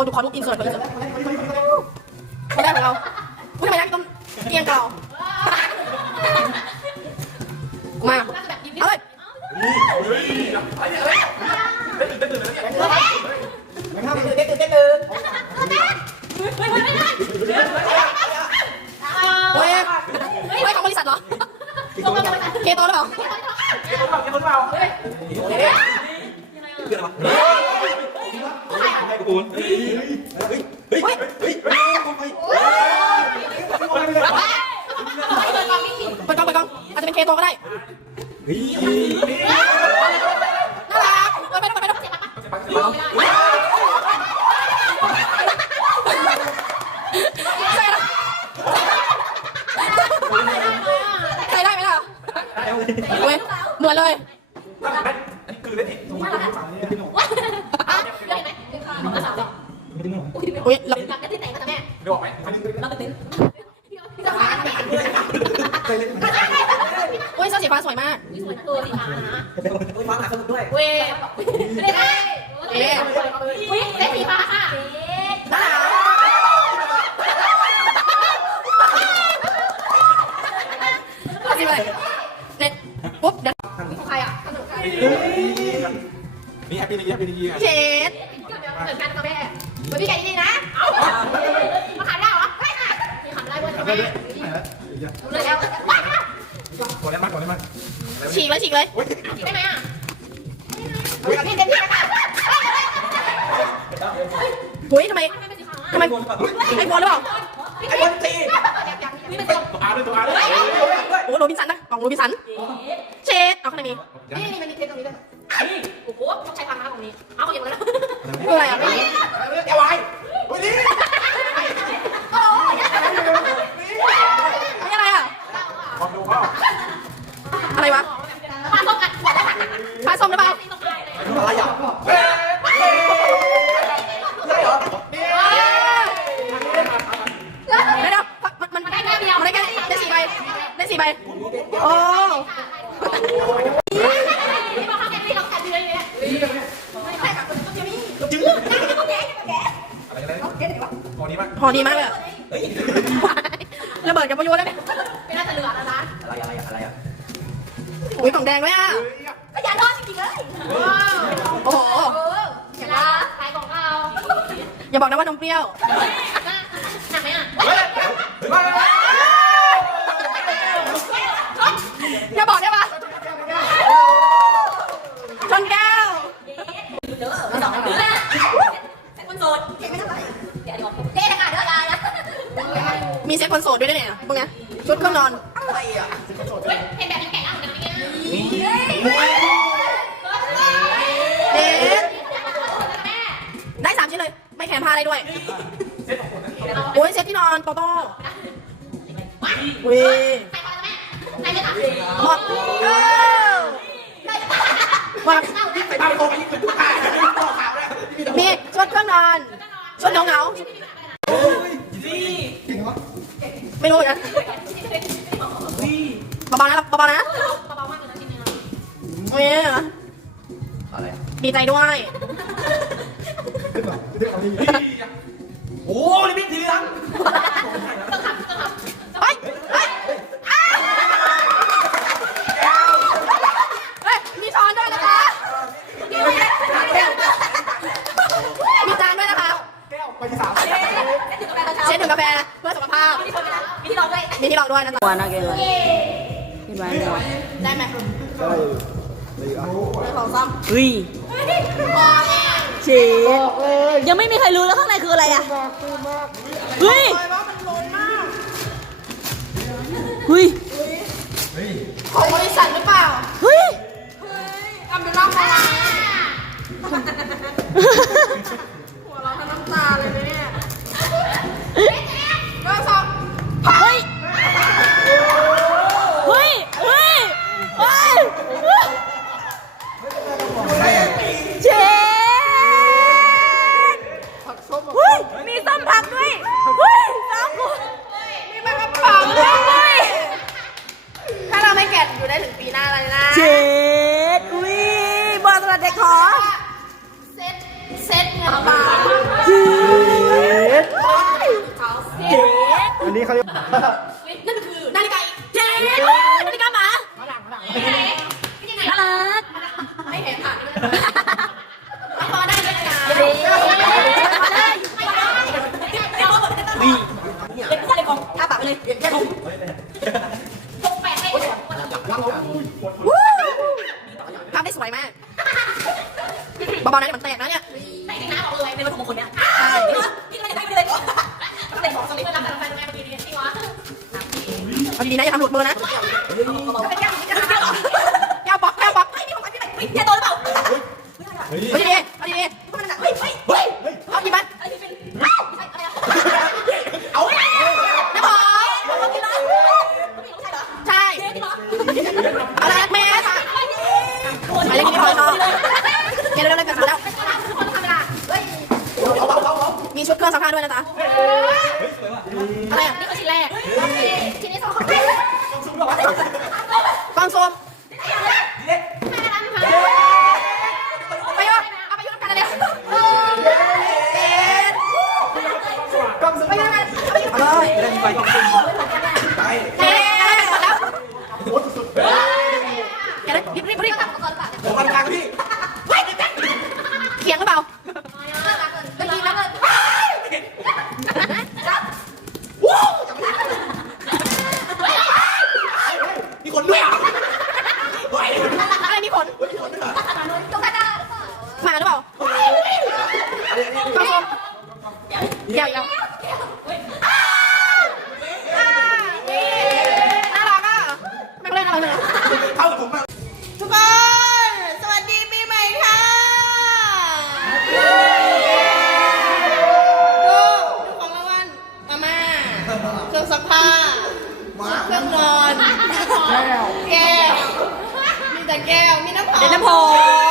คนดูขอดูอินเสิร์ตไปเลยคนแรกของเราพูดทำไมนะต้องเกียงเก่า กูปูนเฮ้ยเฮ้ยเฮ้ยเฮ้ยเฮ้ยเปิดกล้องเปิดกล้องอาจจะเป็นเคโตก็ได้เฮ้ยน่ารักไปไปไปไปใครได้ไหมล่ะเว้ยเหมือนเลยอันนี้คือเล่นเอง อุ้ยเราไม่บอกไหมอุ้ยเสื้อสีฟ้าสวยมากฟ้าหาสนุกด้วยเอ๊ะเล่นสีฟ้าค่ะ น่ารักสีอะไรเน็ตปุ๊บเดี๋ยว ใครอะ นี่แฮ ปีนิวเยียร์แฮปปี้นิวเยียร์เช็ดเหมือนกันกับแม่เหมือนพี่ไก่นี่นะ เอามาขายได้เหรอได้ค่ะมีขายได้เว้ยทำได้แม่ด้วยรู้เลยแล้วว้าวกดได้มากกดได้มากฉีกเลยฉีกเลยได้ไหมอะนี่เต็มที่แล้วค่ะอุ้ยทำไมเป็นสีขาวทำไมไอโฟนหรือเปล่าไอ้บอลตีนี่เป็นตัวอาร์ด้วยตัวอาร์ด้วยโอ้โรบินสันนะกล่องโรบินสัน เช็ดเอาข้างในมีนี่นี่มันมีเทปตรงนี้ด้วยโอ้โหต้องใช้พลังมากตรงนี้ เอาคนเดียวเลยนะ คืออะไรอะ แกวายโอ้ยนี่ ไม่อะไรอะ ลองดูพ่อ อะไรวะ มาส้มกัน ปลาส้มหรือเปล่า อะไรอะเฮ้ยอะไรเหรอนี่ ไม่ได้มันมันมันได้แค่เดียวมันได้แค่ได้สี่ใบได้สี่ใบโอ้ ที่มาข้างในที่เราขัด เดือนเลยจื้ออะไรกันเลยพอดีมากพอดีมากเลยอะเฮ้ยระเบิดกับประโยชน์แล้วเนี่ยไม่น่าจะเหลือแล้วนะอะไรอะไรอะไรอะอุ้ยกล่องแดงด้วยอะก็อย่าทอดจริงๆเลยโอ้โหเออเห็นละขายของเราอย่าบอกนะว่านมเปรี้ยวหนักไหมอะ เฮ้ยเฮ้ยมา อย่าบอกได้ปะชนแก้ว ดูแลคนโสดเห็นไม่เท่าไหร่เดี๋ยวเท่ค่ะเดี๋ยายนะมีเซ็ตคนโสดด้วยเนี่ยพวกนี้ชุดเครื่องนอนเห็นแบบนี้แก่แล้วเหมือนกันได้สามชิ้นเลย ไม่แถมผ้าอะไรด้วยโอ้ยเซ็ตที่นอนโตโต้อุ้ยใครจะแม่ใครจะถามหมดเออหมด ไปบ้านโตไปยิ่งเป็นผู้ชายต่อข่าวเลยมีชุดเครื่องนอนชุดเหงาเหงาไม่รู้เหมือนกันเบาๆนะเบาๆนะเบาๆมากเลยนะชิ้นนี้เอ้ยอะไรดีใจด้วยโอ้ยบิ๊กทีหลัง เฮ้ยเฮ้ยอ้าวเฮ้ยมีช้อนด้วยนะคะมีจานด้วยนะคะ แก้วไปที่สาม เช็ดดื่มกาแฟเพื่อสุขภาพ มีที่รอง ด้วยนะจ๊ะวันนะเกเลยกินไว้หมดได้ไหมได้ของซ้เฮ้ยเชฟยังไม่มีใครรู้แล้วข้างในคืออะไรอะเฮ้ยเฮ้ยของบริษัทหรือเปล่าเฮ้ยเฮ้ยทำเป็นร่องอะไรหัวเราะทั้งน้ำตาเลยนะเนั่นก็คือนาฬิกาเจ๊นาฬิกาหมาน่ารักไม่เห็นผ่านไม่พอได้นาฬิกาเด็กผู้ชายเลยของท่าปากไปเลยแค่ผมหกแปดให้ทำได้สวยมากเบาๆนะเดี๋ยวมันแตกนะเนี่ย ดีๆนะอย่าทำหลุดมือนะเป็นแก้วนี่กันแก้วแก้วป๊อกแก้วป๊อกเฮ้ยนี่ของพี่แบบแก้วโตหรือเปล่าเอาดีๆเอาดีมันหนักเฮ้ยเฮ้ยเฮ้ยๆเอาดีมันอะไรเป็นใช่อะไรอะเอาไม่พอเอากินแล้วไม่ใช่เหรอใช่เจ๊ที่เหรออะไรแม่ค่ะหมายเลขที่พอชอบเดี๋ยวเร็วๆเลยกันแล้วมีชุดเครื่องซักผ้าด้วยนะจ๊ะอะไรอะ นี่คือชิ้นแรกชิ้นที่สอง กองส้มไปโยเอาไปโยนกันเลยเป็นกองส้มไปโยนกันเอาเลยเฮ้ยหมดแล้ว แกเลยรีบรีบรีบผมกำลังพี่เขียงหรือเปล่าไม่กินแล้วเลยมีคนด้วยอะไหวอะไรมีขนตุ๊กตาหมาหรือเปล่าอะไรนี่กองส้มเดี๋ยวเดี๋ยวน่า อนแก้วมีน้ำหอมเดน้ำหอม